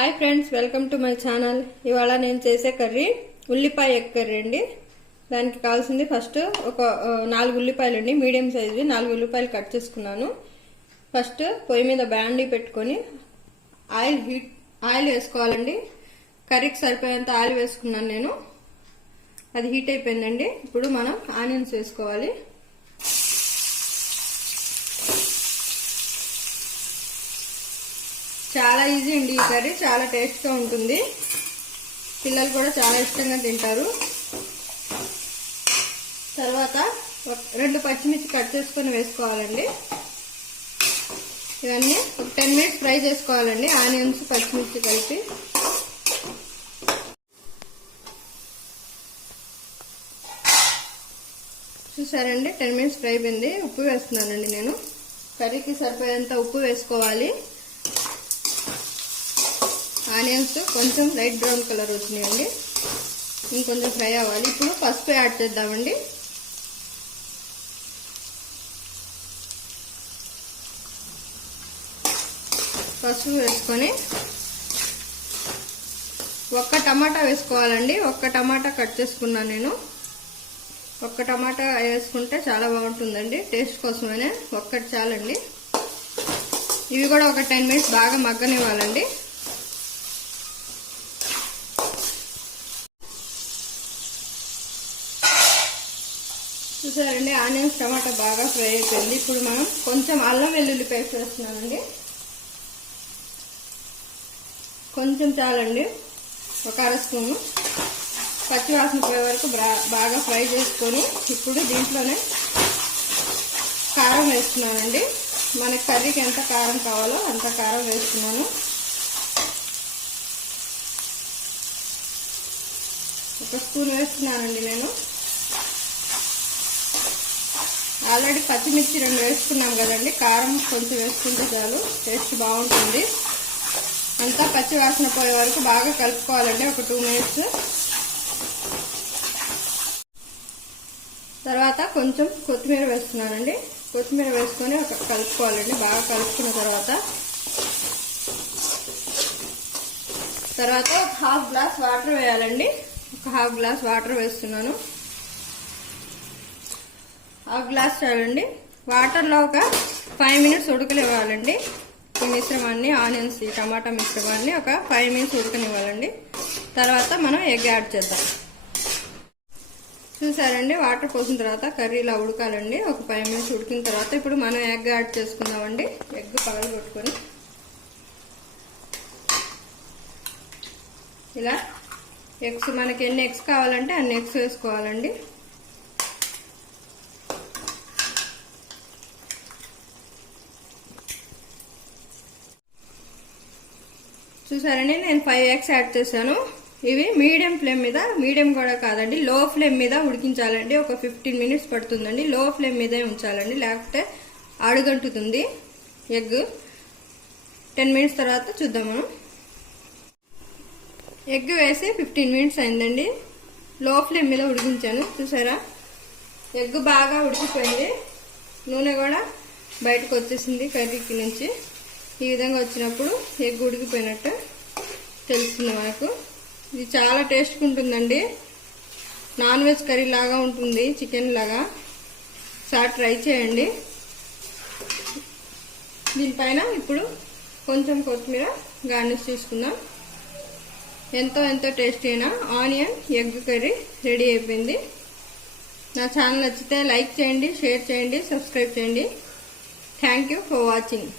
Hi friends welcome to my channel. ఇవాళ నేను చేసే కర్రీ ఉల్లిపాయ ఎగ్ కర్రీ అండి. దానికి కావాల్సింది ఫస్ట్ ఒక నాలుగు ఉల్లిపాయలు అండి. మీడియం సైజువి నాలుగు ఉల్లిపాయలు కట్ చేసుకున్నాను. ఫస్ట్ పొయ్యి మీద బ్యాండీ పెట్టుకొని ఆయిల్ హీట్ ఆయిల్ వేసుకోవాలండి. కర్రీకి సరిపోయేంత ఆయిల్ వేసుకున్నాను నేను. అది హీట్ అయిపోయిందండి. ఇప్పుడు మనం ఆనియన్స్ వేసుకోవాలి. చాలా ఈజీ అండి ఈ కర్రీ. చాలా టేస్ట్గా ఉంటుంది. పిల్లలు కూడా చాలా ఇష్టంగా తింటారు. తర్వాత రెండు పచ్చిమిర్చి కట్ చేసుకొని వేసుకోవాలండి. ఇవన్నీ ఒక టెన్ మినిట్స్ ఫ్రై చేసుకోవాలండి. ఆనియన్స్ పచ్చిమిర్చి కలిపి. చూసారండి? టెన్ మినిట్స్ ఫ్రై అయింది. ఉప్పు వేస్తున్నానండి నేను. కర్రీకి సరిపోయేంత ఉప్పు వేసుకోవాలి. ఆనియన్స్ కొంచెం లైట్ బ్రౌన్ కలర్ వచ్చినాయండి. ఇంకొంచెం ఫ్రై అవ్వాలి. ఇప్పుడు పసుపు యాడ్ చేద్దామండి. పసుపు వేసుకొని ఒక్క టమాటా వేసుకోవాలండి. ఒక్క టమాటా కట్ చేసుకున్నాను నేను. ఒక్క టమాటా వేసుకుంటే చాలా బాగుంటుందండి. టేస్ట్ కోసమనే ఒక్కటి చాలండి. ఇవి కూడా ఒక టెన్ మినిట్స్ బాగా మగ్గనివ్వాలండి. చూసారండి ఆనియన్స్ టమాటా బాగా ఫ్రై అయిపోయింది. ఇప్పుడు మనం కొంచెం అల్లం వెల్లుల్లి పేస్ట్ వేస్తున్నామండి కొంచెం చాలండి. ఒక అర స్పూను. పచ్చివాసన పోయే వరకు బాగా ఫ్రై చేసుకొని ఇప్పుడు దీంట్లోనే కారం వేస్తున్నానండి. మన కర్రీకి ఎంత కారం కావాలో అంత కారం వేస్తున్నాను. ఒక స్పూన్ వేస్తున్నానండి నేను. ఆల్రెడీ పచ్చిమిర్చి రెండు వేసుకున్నాం కదండి. కారం కొంచెం వేసుకుంటే చాలు టేస్ట్ బాగుంటుంది. అంతా పచ్చి వాసన పోయే వరకు బాగా కలుపుకోవాలండి ఒక టూ మినిట్స్. తర్వాత కొంచెం కొత్తిమీర వేస్తున్నానండి. కొత్తిమీర వేసుకొని ఒక కలుపుకోవాలండి బాగా కలుపుకున్న తర్వాత. తర్వాత ఒక హాఫ్ గ్లాస్ వాటర్ వేయాలండి. ఒక హాఫ్ గ్లాస్ వాటర్ వేస్తున్నాను. హాఫ్ గ్లాస్ చాలండి వాటర్లో ఒక ఫైవ్ మినిట్స్ ఉడకనివ్వాలండి. ఈ మిశ్రమాన్ని ఆనియన్స్ ఈ టమాటా మిశ్రమాన్ని ఒక ఫైవ్ మినిట్స్ ఉడకనివ్వాలండి. తర్వాత మనం ఎగ్ యాడ్ చేద్దాం. చూసారండి? వాటర్ పోసిన తర్వాత కర్రీ ఇలా ఉడకాలండి. ఒక ఫైవ్ మినిట్స్ ఉడికిన తర్వాత ఇప్పుడు మనం ఎగ్ యాడ్ చేసుకుందామండి. ఎగ్ పగలు కొట్టుకొని ఇలా ఎగ్స్ మనకి ఎన్ని ఎగ్స్ కావాలంటే అన్ని ఎగ్స్ వేసుకోవాలండి. చూసారండి నేను ఫైవ్ ఎగ్స్ యాడ్ చేశాను. ఇవి మీడియం ఫ్లేమ్ మీద మీడియం కూడా కాదండి లో ఫ్లేమ్ మీద ఉడికించాలండి. ఒక ఫిఫ్టీన్ మినిట్స్ పడుతుందండి. లో ఫ్లేమ్ మీదే ఉంచాలండి. లేకపోతే అడుగంటుతుంది ఎగ్. టెన్ మినిట్స్ తర్వాత చూద్దాం మనం. ఎగ్ వేసి ఫిఫ్టీన్ మినిట్స్ అయిందండి. లో ఫ్లేమ్ మీద ఉడికించాను. చూసారా? ఎగ్ బాగా ఉడికిపోయింది. నూనె కూడా బయటకు వచ్చేసింది కర్రీకి నుంచి. ఈ విధంగా వచ్చినప్పుడు ఎగ్ ఉడికిపోయినట్టు తెలుస్తుంది మనకు. ఇది చాలా టేస్ట్గా ఉంటుందండి. నాన్ వెజ్ కర్రీ లాగా ఉంటుంది చికెన్ లాగా. సార్ ట్రై చేయండి. దీనిపైన ఇప్పుడు కొంచెం కొత్తిమీర గార్నిష్ చేసుకుందాం. ఎంతో ఎంతో టేస్టీ అయిన ఆనియన్ ఎగ్ కర్రీ రెడీ అయిపోయింది. నా ఛానల్ నచ్చితే లైక్ చేయండి షేర్ చేయండి సబ్స్క్రైబ్ చేయండి. Thank you for watching.